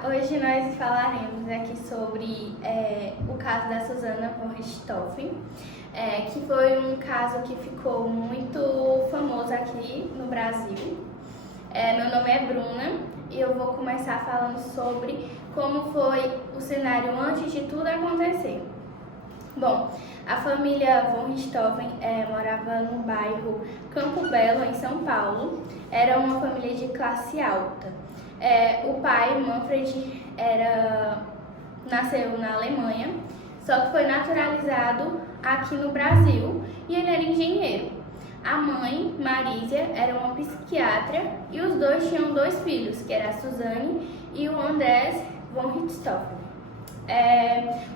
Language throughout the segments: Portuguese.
Olá, hoje nós falaremos aqui sobre o caso da Susana von Richthofen, que foi um caso que ficou muito famoso aqui no Brasil. Meu nome é Bruna e eu vou começar falando sobre como foi o cenário antes de tudo acontecer. Bom, a família von Richthofen morava no bairro Campo Belo, em São Paulo. Era uma família de classe alta. O pai, Manfred, nasceu na Alemanha, só que foi naturalizado aqui no Brasil e ele era engenheiro. A mãe, Marísia, era uma psiquiatra e os dois tinham dois filhos, que era a Suzane e o Andrés von Richthofen.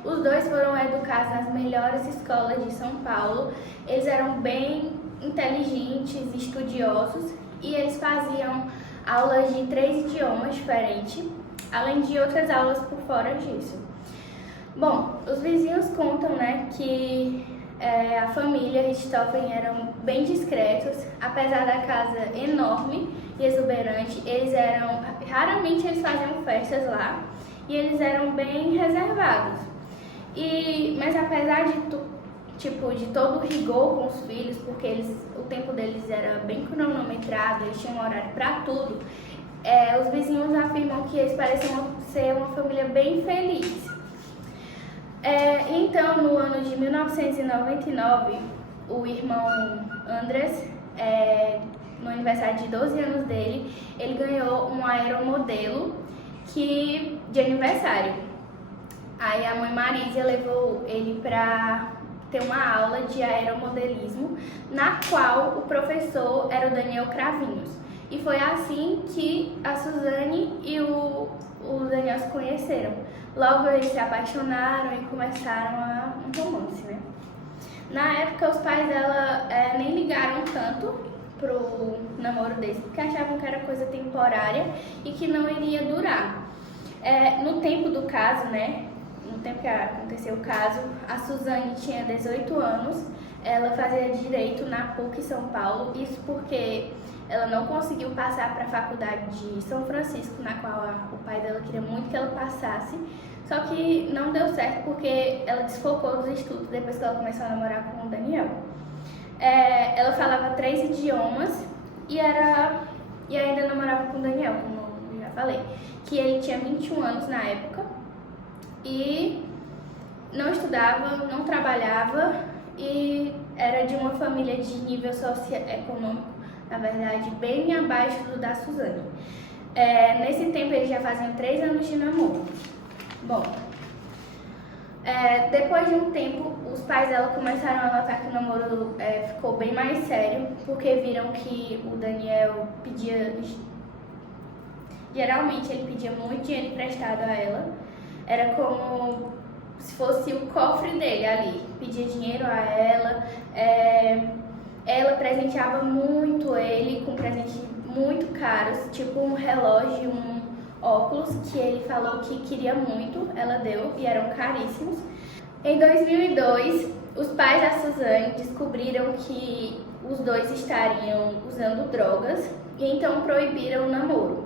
Os dois foram educados nas melhores escolas de São Paulo. Eles eram bem inteligentes, estudiosos e eles faziam aulas de 3 idiomas diferentes, além de outras aulas por fora disso. Bom, os vizinhos contam, que a família Richthofen eram bem discretos, apesar da casa enorme e exuberante. Raramente eles faziam festas lá e eles eram bem reservados. Mas apesar de todo o rigor com os filhos, porque o tempo deles era bem cronometrado, eles tinham horário para tudo, os vizinhos afirmam que eles pareciam ser uma família bem feliz. Então, no ano de 1999, o irmão Andrés, no aniversário de 12 anos dele, ele ganhou um aeromodelo de aniversário. Aí a mãe Marísia levou ele para ter uma aula de aeromodelismo, na qual o professor era o Daniel Cravinhos. E foi assim que a Suzane e o Daniel se conheceram. Logo eles se apaixonaram e começaram um romance, Na época os pais dela nem ligaram tanto pro namoro deles, porque achavam que era coisa temporária e que não iria durar. No tempo do caso, no tempo que aconteceu o caso, a Suzane tinha 18 anos, ela fazia Direito na PUC São Paulo, isso porque ela não conseguiu passar para a faculdade de São Francisco, na qual o pai dela queria muito que ela passasse, só que não deu certo porque ela desfocou dos estudos depois que ela começou a namorar com o Daniel. Ela falava 3 idiomas e ainda namorava com o Daniel, como eu já falei, que ele tinha 21 anos na época e não estudava, não trabalhava e era de uma família de nível socioeconômico, na verdade, bem abaixo do da Suzane. Nesse tempo eles já faziam 3 anos de namoro. Bom, depois de um tempo, os pais dela começaram a notar que o namoro ficou bem mais sério, porque viram que o Daniel geralmente ele pedia muito dinheiro emprestado a ela. Era como se fosse o cofre dele ali, pedia dinheiro a ela. Ela presenteava muito ele com presentes muito caros, tipo um relógio, um óculos que ele falou que queria muito, ela deu e eram caríssimos. Em 2002, os pais da Suzane descobriram que os dois estariam usando drogas e então proibiram o namoro.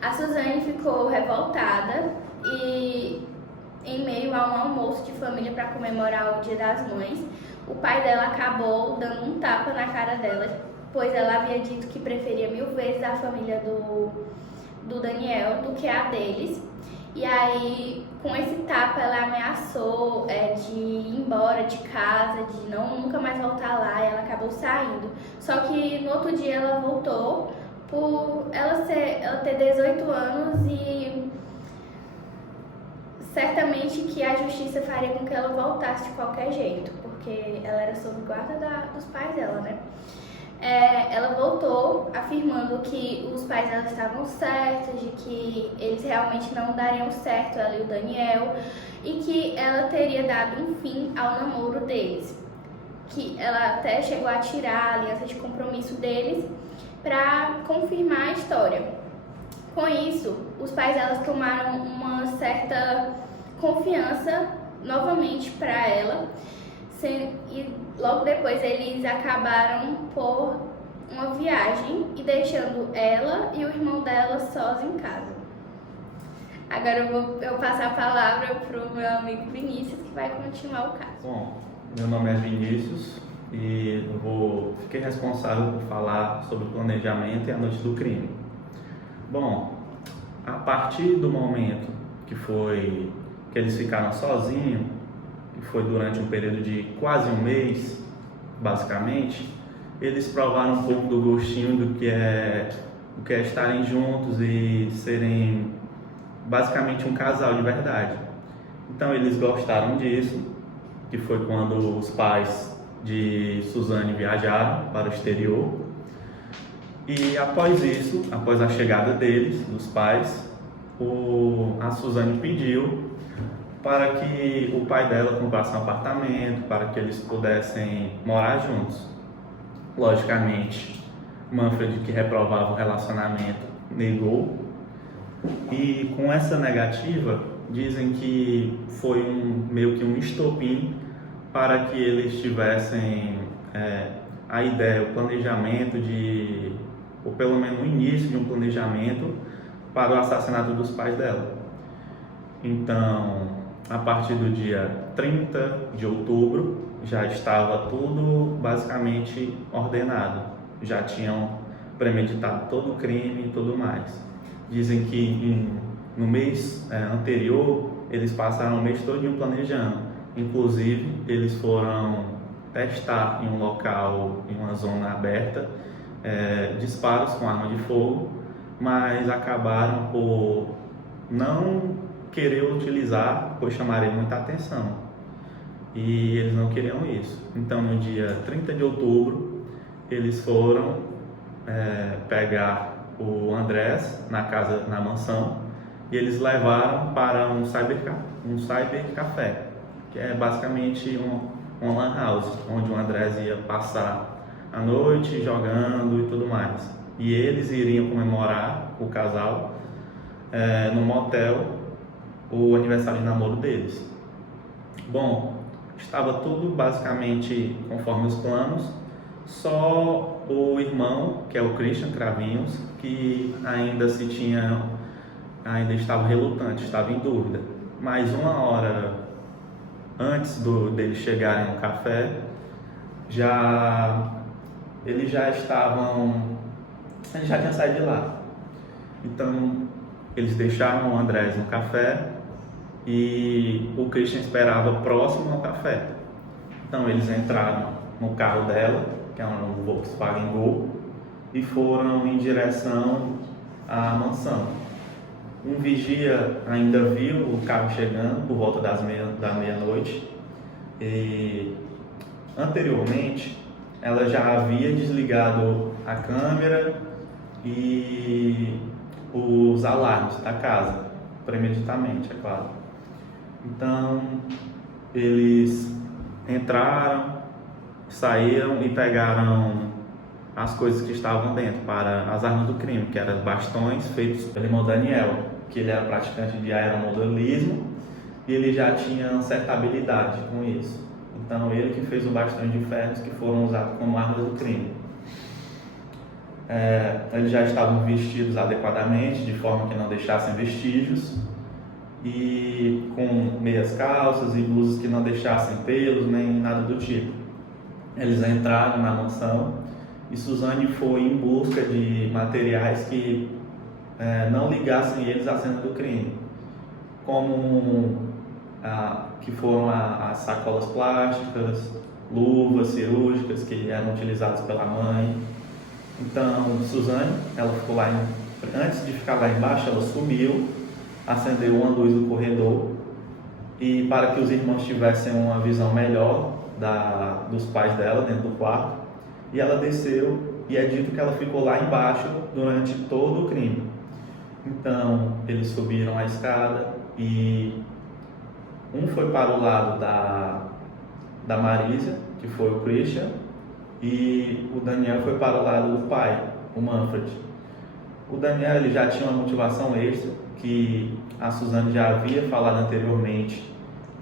A Suzane ficou revoltada e, em meio a um almoço de família para comemorar o Dia das Mães, o pai dela acabou dando um tapa na cara dela, pois ela havia dito que preferia 1000 vezes a família do Daniel do que a deles. E aí, com esse tapa, ela ameaçou de ir embora de casa, de nunca mais voltar lá, e ela acabou saindo. Só que no outro dia ela voltou por ela ter 18 anos e certamente que a justiça faria com que ela voltasse de qualquer jeito, porque ela era sob guarda dos pais dela, Ela voltou afirmando que os pais dela estavam certos, de que eles realmente não dariam certo, ela e o Daniel, e que ela teria dado um fim ao namoro deles. Que ela até chegou a tirar a aliança de compromisso deles para confirmar a história. Com isso, os pais delas tomaram uma certa confiança novamente para ela, e logo depois eles acabaram por uma viagem e deixando ela e o irmão dela sós em casa. Agora eu passar a palavra para o meu amigo Vinícius, que vai continuar o caso. Bom, meu nome é Vinícius e fiquei responsável por falar sobre o planejamento e a noite do crime. Bom, a partir do momento que eles ficaram sozinhos, que foi durante um período de quase um mês, basicamente, eles provaram um pouco do gostinho do que é estarem juntos e serem basicamente um casal de verdade. Então eles gostaram disso, que foi quando os pais de Suzane viajaram para o exterior. E após isso, após a chegada deles, dos pais, a Suzane pediu para que o pai dela comprasse um apartamento, para que eles pudessem morar juntos. Logicamente, Manfred, que reprovava o relacionamento, negou. E com essa negativa, dizem que foi meio que um estopim para que eles tivessem a ideia, o planejamento ou pelo menos o início de um planejamento para o assassinato dos pais dela. Então, a partir do dia 30 de outubro, já estava tudo basicamente ordenado. Já tinham premeditado todo o crime e tudo mais. Dizem que no mês anterior, eles passaram o mês todo planejando. Inclusive, eles foram testar em um local, em uma zona aberta, disparos com arma de fogo, mas acabaram por não querer utilizar, pois chamaria muita atenção. E eles não queriam isso. Então, no dia 30 de outubro, eles foram pegar o Andrés na mansão, e eles levaram para um cybercafé, que é basicamente uma lan house, onde o Andrés ia passar a noite jogando e tudo mais. E eles iriam comemorar, o casal, no motel, o aniversário de namoro deles. Bom, estava tudo basicamente conforme os planos, só o irmão, que é o Christian Cravinhos, que ainda estava relutante, estava em dúvida. Mas uma hora antes deles chegarem no café, eles já tinham saído de lá. Então, eles deixaram o Andrés no café e o Christian esperava próximo ao café. Então, eles entraram no carro dela, que é um Volkswagen Gol, e foram em direção à mansão. Um vigia ainda viu o carro chegando por volta da meia-noite, e anteriormente ela já havia desligado a câmera e os alarmes da casa, premeditamente, é claro. Então eles entraram, saíram e pegaram as coisas que estavam dentro para as armas do crime, que eram bastões feitos pelo irmão Daniel, que ele era praticante de aeromodelismo e ele já tinha uma certa habilidade com isso. Então ele que fez o bastão de ferros que foram usados como armas do crime. Eles já estavam vestidos adequadamente, de forma que não deixassem vestígios, e com meias calças e blusas que não deixassem pelos nem nada do tipo. Eles entraram na mansão e Suzane foi em busca de materiais que não ligassem eles à cena do crime, como que foram as sacolas plásticas, luvas cirúrgicas que eram utilizadas pela mãe. Então, Suzane, ela ficou lá, antes de ficar lá embaixo, ela sumiu, acendeu uma luz do corredor, e para que os irmãos tivessem uma visão melhor dos pais dela dentro do quarto, e ela desceu, e é dito que ela ficou lá embaixo durante todo o crime. Então, eles subiram a escada e um foi para o lado da Marisa, que foi o Christian, e o Daniel foi para o lado do pai, o Manfred. O Daniel ele já tinha uma motivação extra, que a Suzane já havia falado anteriormente,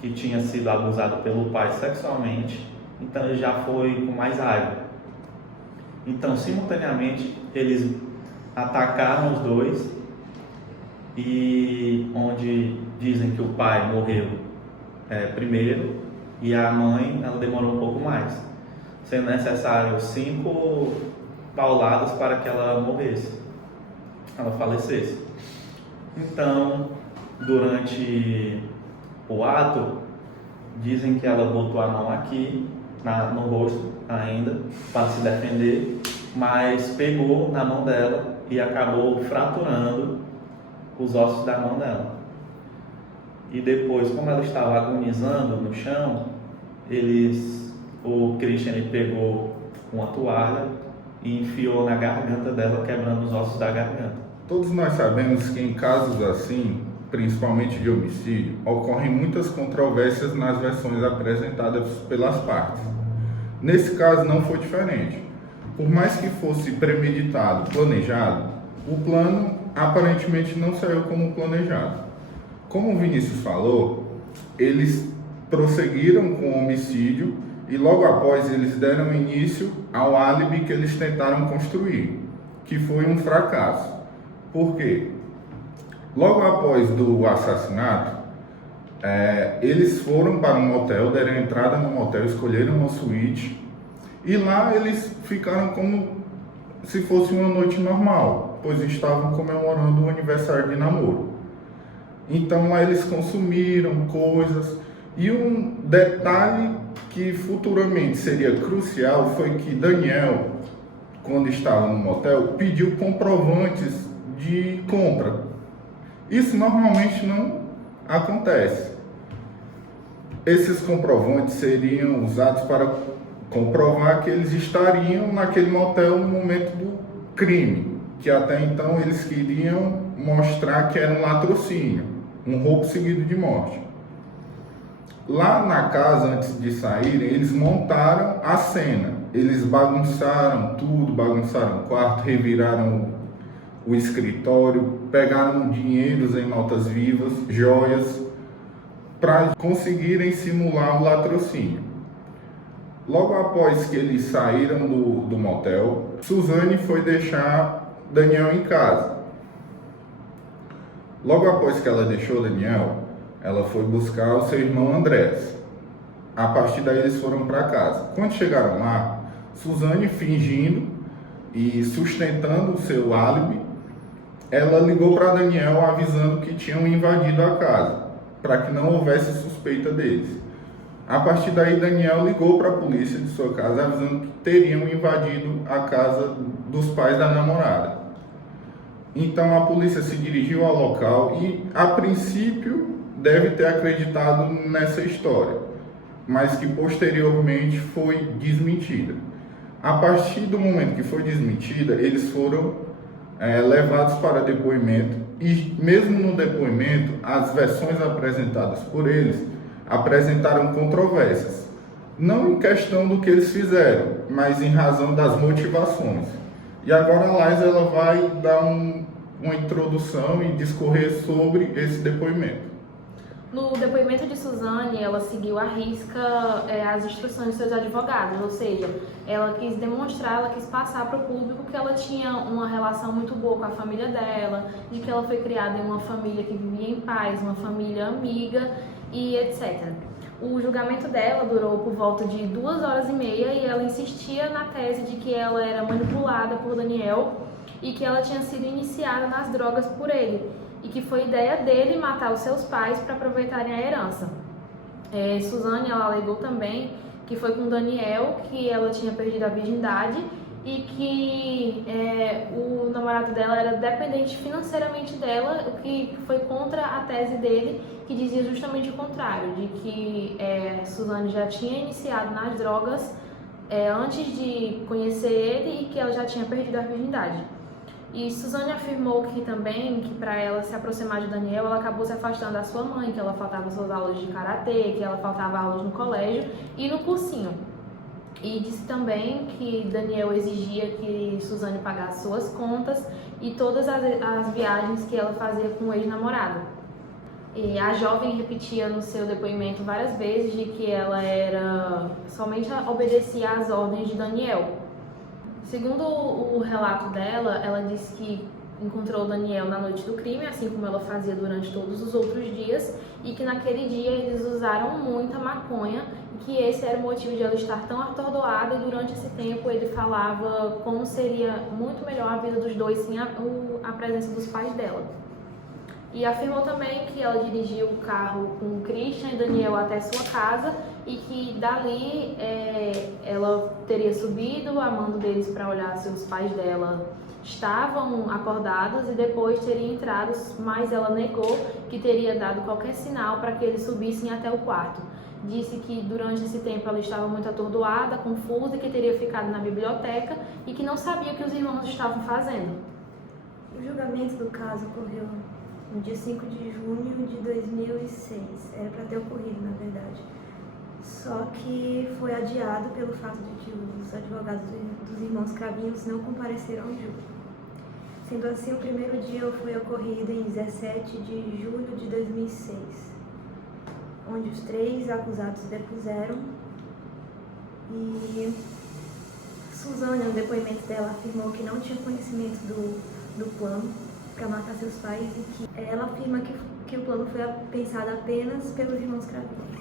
que tinha sido abusado pelo pai sexualmente, então ele já foi com mais raiva. Então, simultaneamente, eles atacaram os dois e onde dizem que o pai morreu primeiro e a mãe ela demorou um pouco mais, sendo necessário 5 pauladas para que ela morresse, ela falecesse. Então, durante o ato, dizem que ela botou a mão aqui no rosto ainda para se defender, mas pegou na mão dela e acabou fraturando os ossos da mão dela. E depois, como ela estava agonizando no chão, o Christian ele pegou uma toalha e enfiou na garganta dela, quebrando os ossos da garganta. Todos nós sabemos que em casos assim, principalmente de homicídio, ocorrem muitas controvérsias nas versões apresentadas pelas partes. Nesse caso não foi diferente. Por mais que fosse premeditado, planejado, o plano aparentemente não saiu como planejado. Como o Vinícius falou, eles prosseguiram com o homicídio e logo após eles deram início ao álibi que eles tentaram construir, que foi um fracasso. Por quê? Logo após do assassinato, eles foram para um motel, deram entrada no motel, escolheram uma suíte e lá eles ficaram como se fosse uma noite normal, pois estavam comemorando o aniversário de namoro. Então lá eles consumiram coisas e um detalhe que futuramente seria crucial foi que Daniel, quando estava no motel, pediu comprovantes de compra. Isso normalmente não acontece. Esses comprovantes seriam usados para comprovar que eles estariam naquele motel no momento do crime, que até então eles queriam mostrar que era um latrocínio, um roubo seguido de morte. Lá na casa, antes de saírem, eles montaram a cena. Eles bagunçaram tudo, bagunçaram o quarto, reviraram o escritório, pegaram dinheiros em notas vivas, joias, para conseguirem simular o latrocínio. Logo após que eles saíram do motel, Suzane foi deixar Daniel em casa. Logo após que ela deixou Daniel, ela foi buscar o seu irmão Andrés. A partir daí eles foram para casa. Quando chegaram lá, Suzane, fingindo e sustentando o seu álibi, ela ligou para Daniel avisando que tinham invadido a casa, para que não houvesse suspeita deles. A partir daí, Daniel ligou para a polícia de sua casa avisando que teriam invadido a casa dos pais da namorada. Então a polícia se dirigiu ao local e, a princípio, deve ter acreditado nessa história, mas que posteriormente foi desmentida. A partir do momento que foi desmentida, eles foram levados para depoimento e, mesmo no depoimento, as versões apresentadas por eles apresentaram controvérsias, não em questão do que eles fizeram, mas em razão das motivações. E agora a Laís ela vai dar uma introdução e discorrer sobre esse depoimento. No depoimento de Suzane, ela seguiu à risca as instruções dos seus advogados, ou seja, ela quis demonstrar, ela quis passar para o público que ela tinha uma relação muito boa com a família dela, de que ela foi criada em uma família que vivia em paz, uma família amiga e etc. O julgamento dela durou por volta de 2h30 e ela insistia na tese de que ela era manipulada por Daniel e que ela tinha sido iniciada nas drogas por ele, e que foi ideia dele matar os seus pais para aproveitarem a herança. Suzane ela alegou também que foi com Daniel que ela tinha perdido a virgindade e que o namorado dela era dependente financeiramente dela, o que foi contra a tese dele, que dizia justamente o contrário, de que Suzane já tinha iniciado nas drogas antes de conhecer ele e que ela já tinha perdido a virgindade. E Suzane afirmou que também, que para ela se aproximar de Daniel, ela acabou se afastando da sua mãe, que ela faltava suas aulas de karatê, que ela faltava aulas no colégio e no cursinho. E disse também que Daniel exigia que Suzane pagasse suas contas e todas as viagens que ela fazia com o ex-namorado. E a jovem repetia no seu depoimento várias vezes de que ela somente obedecia às ordens de Daniel. Segundo o relato dela, ela disse que encontrou o Daniel na noite do crime, assim como ela fazia durante todos os outros dias, e que naquele dia eles usaram muita maconha, e que esse era o motivo de ela estar tão atordoada, e durante esse tempo ele falava como seria muito melhor a vida dos dois sem a presença dos pais dela. E afirmou também que ela dirigiu o carro com o Christian e Daniel até sua casa e que dali ela teria subido a mando deles para olhar se os pais dela estavam acordados e depois teria entrado, mas ela negou que teria dado qualquer sinal para que eles subissem até o quarto. Disse que durante esse tempo ela estava muito atordoada, confusa e que teria ficado na biblioteca e que não sabia o que os irmãos estavam fazendo. O julgamento do caso ocorreu no dia 5 de junho de 2006. Era para ter ocorrido, na verdade. Só que foi adiado pelo fato de que os advogados dos irmãos Cravinhos não compareceram ao júri. Sendo assim, o primeiro dia foi ocorrido em 17 de julho de 2006, onde os 3 acusados depuseram e Suzane, no depoimento dela, afirmou que não tinha conhecimento do plano para matar seus pais e que ela afirma que o plano foi pensado apenas pelos irmãos Cravinhos.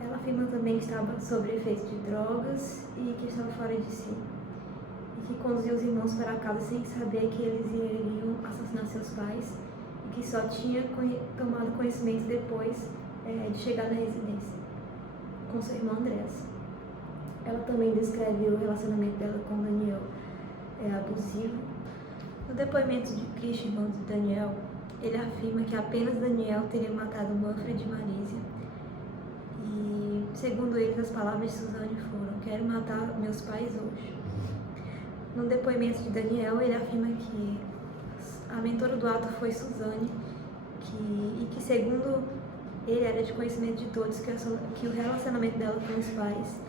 Ela afirma também que estava sob efeito de drogas e que estava fora de si, e que conduziu os irmãos para casa sem saber que eles iriam assassinar seus pais e que só tinha tomado conhecimento depois de chegar na residência com seu irmão Andrés. Ela também descreve o relacionamento dela com Daniel abusivo. No depoimento de Christian, irmão de Daniel, ele afirma que apenas Daniel teria matado Manfred e Marisa. E, segundo ele, as palavras de Suzane foram: quero matar meus pais hoje. No depoimento de Daniel, ele afirma que a mentora do ato foi Suzane e que, segundo ele, era de conhecimento de todos que o relacionamento dela com os pais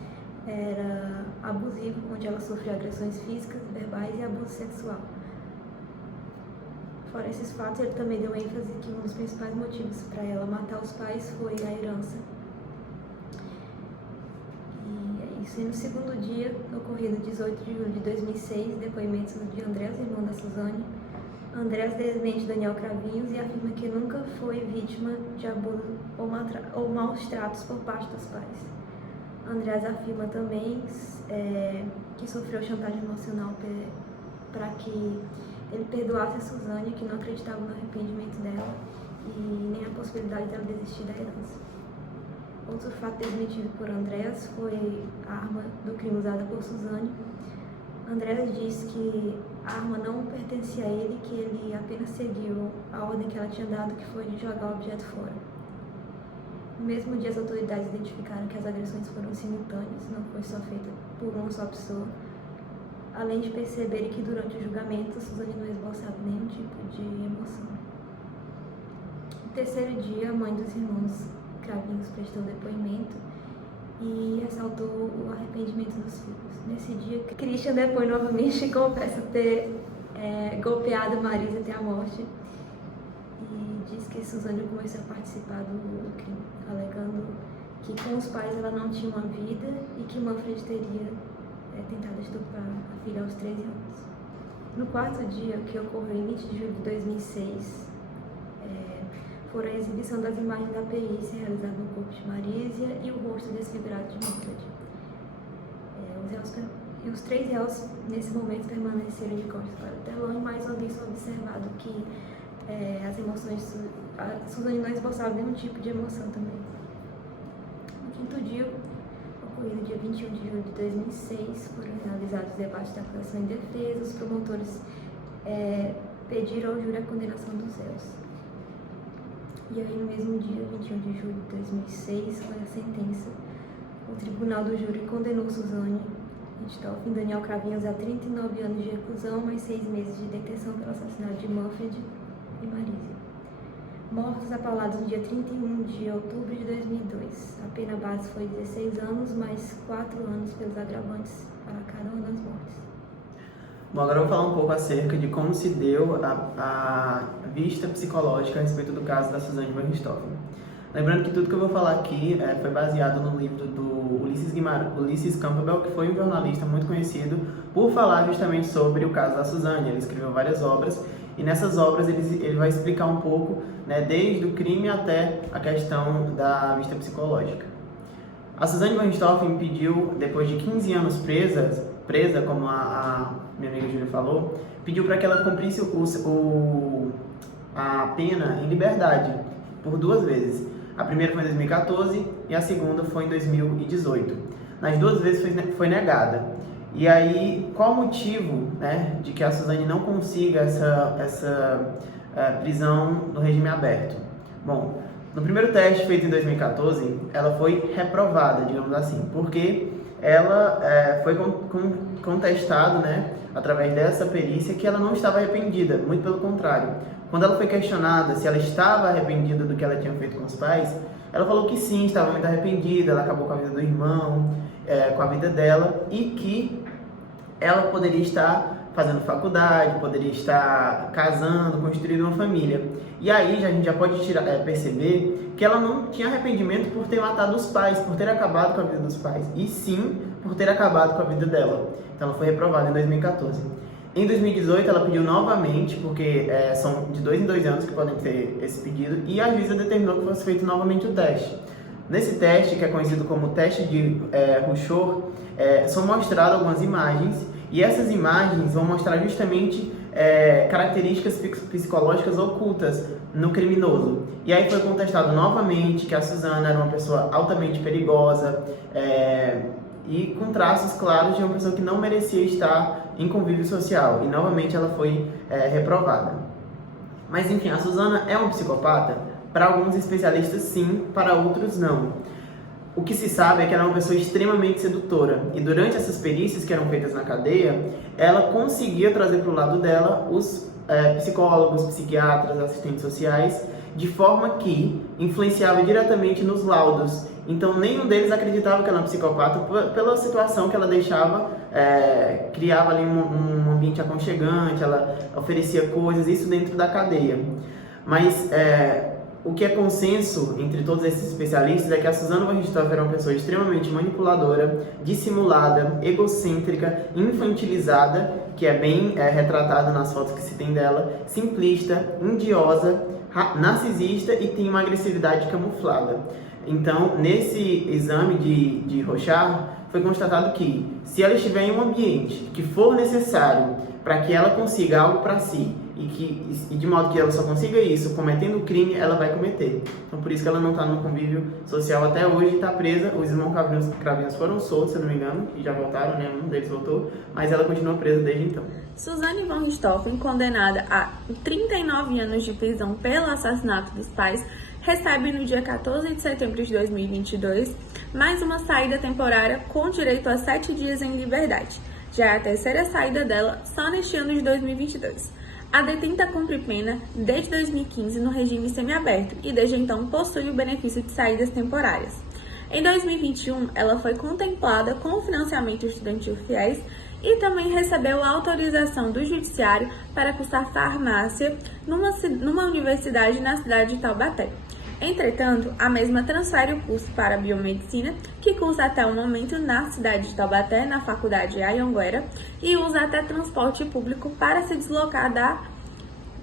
era abusivo, onde ela sofreu agressões físicas, verbais e abuso sexual. Fora esses fatos, ele também deu ênfase que um dos principais motivos para ela matar os pais foi a herança. E é isso. E no segundo dia, ocorrido 18 de julho de 2006, depoimentos de Andrés, irmão da Suzane. Andrés desmente Daniel Cravinhos e afirma que nunca foi vítima de abuso ou maus tratos por parte dos pais. Andrés afirma também que sofreu chantagem emocional para que ele perdoasse a Suzane, que não acreditava no arrependimento dela e nem a possibilidade dela desistir da herança. Outro fato desmentido por Andrés foi a arma do crime usada por Suzane. Andrés disse que a arma não pertencia a ele, que ele apenas seguiu a ordem que ela tinha dado, que foi de jogar o objeto fora. No mesmo dia, as autoridades identificaram que as agressões foram simultâneas, não foi só feita por uma só pessoa, além de perceberem que durante o julgamento Suzane não esboçava nenhum tipo de emoção. No terceiro dia, a mãe dos irmãos Cravinhos prestou depoimento e ressaltou o arrependimento dos filhos. Nesse dia, Christian depõe novamente e confessa ter golpeado Marisa até a morte e diz que Suzane começou a participar do crime, alegando que com os pais ela não tinha uma vida e que Manfred teria tentado estuprar a filha aos 13 anos. No quarto dia, que ocorreu em 20 de julho de 2006, foram a exibição das imagens da perícia realizada no corpo de Marisa e o rosto desfigurado de Manfred. Os 3 réus, nesse momento, permaneceram de costas para o telão e mais uma vez foi observado que as emoções, a Suzane não esboçava nenhum tipo de emoção também. No quinto dia, ocorrido dia 21 de julho de 2006, foram realizados os debates da acusação e defesa. Os promotores pediram ao júri a condenação dos réus. E aí, no mesmo dia, 21 de julho de 2006, foi a sentença. O tribunal do júri condenou Suzane Richthofen e Daniel Cravinhos a 39 anos de reclusão, mais 6 meses de detenção pelo assassinato de Manfred e Marisa. Mortos apalados no dia 31 de outubro de 2002. A pena base foi 16 anos, mais 4 anos pelos agravantes para cada uma das mortes. Bom, agora eu vou falar um pouco acerca de como se deu a vista psicológica a respeito do caso da Suzane von Richthofen. Lembrando que tudo que eu vou falar aqui foi baseado no livro do Ulisses Campbell, que foi um jornalista muito conhecido por falar justamente sobre o caso da Suzane. Ele escreveu várias obras e nessas obras ele vai explicar um pouco, né, desde o crime até a questão da vista psicológica. A Suzane von Richthofen pediu, depois de 15 anos presa, como a minha amiga Júlia falou, pediu para que ela cumprisse a pena em liberdade por 2 vezes. A primeira foi em 2014 e a segunda foi em 2018. Nas 2 vezes foi negada. E aí, qual o motivo, né, de que a Suzane não consiga essa prisão no regime aberto? Bom, no primeiro teste feito em 2014, ela foi reprovada, digamos assim, porque ela foi contestado, né, através dessa perícia, que ela não estava arrependida, muito pelo contrário. Quando ela foi questionada se ela estava arrependida do que ela tinha feito com os pais, ela falou que sim, estava muito arrependida, ela acabou com a vida do irmão, com a vida dela, e que ela poderia estar fazendo faculdade, poderia estar casando, construindo uma família. E aí a gente já pode perceber que ela não tinha arrependimento por ter matado os pais, por ter acabado com a vida dos pais, e sim por ter acabado com a vida dela. Então ela foi reprovada em 2014. Em 2018 ela pediu novamente, porque são de 2 em 2 anos que podem ter esse pedido, e a juíza determinou que fosse feito novamente o teste. Nesse teste, que é conhecido como teste de Rorschach, são mostradas algumas imagens, e essas imagens vão mostrar justamente características psicológicas ocultas no criminoso. E aí foi contestado novamente que a Suzana era uma pessoa altamente perigosa e com traços claros de uma pessoa que não merecia estar em convívio social. E novamente ela foi reprovada. Mas enfim, a Suzana é uma psicopata? Para alguns especialistas sim, para outros não. O que se sabe é que ela é uma pessoa extremamente sedutora, e durante essas perícias que eram feitas na cadeia, ela conseguia trazer para o lado dela os psicólogos, psiquiatras, assistentes sociais, de forma que influenciava diretamente nos laudos. Então nenhum deles acreditava que ela era uma psicopata pela situação que ela deixava, criava ali um ambiente aconchegante, ela oferecia coisas, isso dentro da cadeia. Mas o que é consenso entre todos esses especialistas é que a Suzane von Richthofen era uma pessoa extremamente manipuladora, dissimulada, egocêntrica, infantilizada, que é bem retratado nas fotos que se tem dela, simplista, indiosa, narcisista e tem uma agressividade camuflada. Então, nesse exame de Rorschach, foi constatado que se ela estiver em um ambiente que for necessário para que ela consiga algo para si, e de modo que ela só consiga isso cometendo o crime, ela vai cometer. Então por isso que ela não está no convívio social até hoje e está presa. Os irmãos Cravinhos foram soltos, se eu não me engano, e já voltaram, né? Um deles voltou, mas ela continua presa desde então. Suzane von Richthofen, condenada a 39 anos de prisão pelo assassinato dos pais, recebe no dia 14 de setembro de 2022 mais uma saída temporária com direito a 7 dias em liberdade. Já é a terceira saída dela só neste ano de 2022. A detenta cumpre pena desde 2015 no regime semiaberto e desde então possui o benefício de saídas temporárias. Em 2021, ela foi contemplada com o financiamento estudantil FIES e também recebeu a autorização do judiciário para cursar farmácia numa universidade na cidade de Taubaté. Entretanto, a mesma transfere o curso para biomedicina, que cursa até o momento na cidade de Taubaté, na faculdade Anhanguera, e usa até transporte público para se deslocar da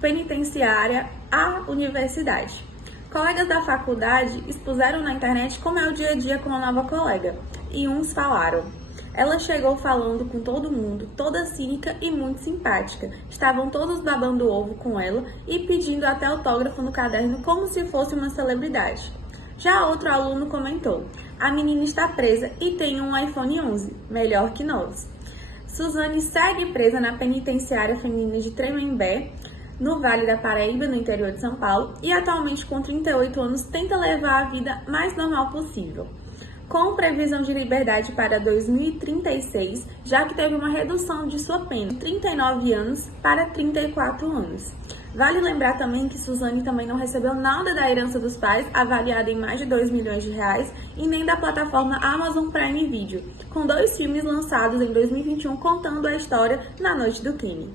penitenciária à universidade. Colegas da faculdade expuseram na internet como é o dia a dia com a nova colega, e uns falaram: ela chegou falando com todo mundo, toda cínica e muito simpática. Estavam todos babando ovo com ela e pedindo até autógrafo no caderno como se fosse uma celebridade. Já outro aluno comentou: a menina está presa e tem um iPhone 11, melhor que nós. Suzane segue presa na penitenciária feminina de Tremembé, no Vale da Paraíba, no interior de São Paulo, e atualmente com 38 anos tenta levar a vida mais normal possível, com previsão de liberdade para 2036, já que teve uma redução de sua pena de 39 anos para 34 anos. Vale lembrar também que Suzane também não recebeu nada da herança dos pais, avaliada em mais de 2 milhões de reais, e nem da plataforma Amazon Prime Video, com 2 filmes lançados em 2021 contando a história na noite do crime.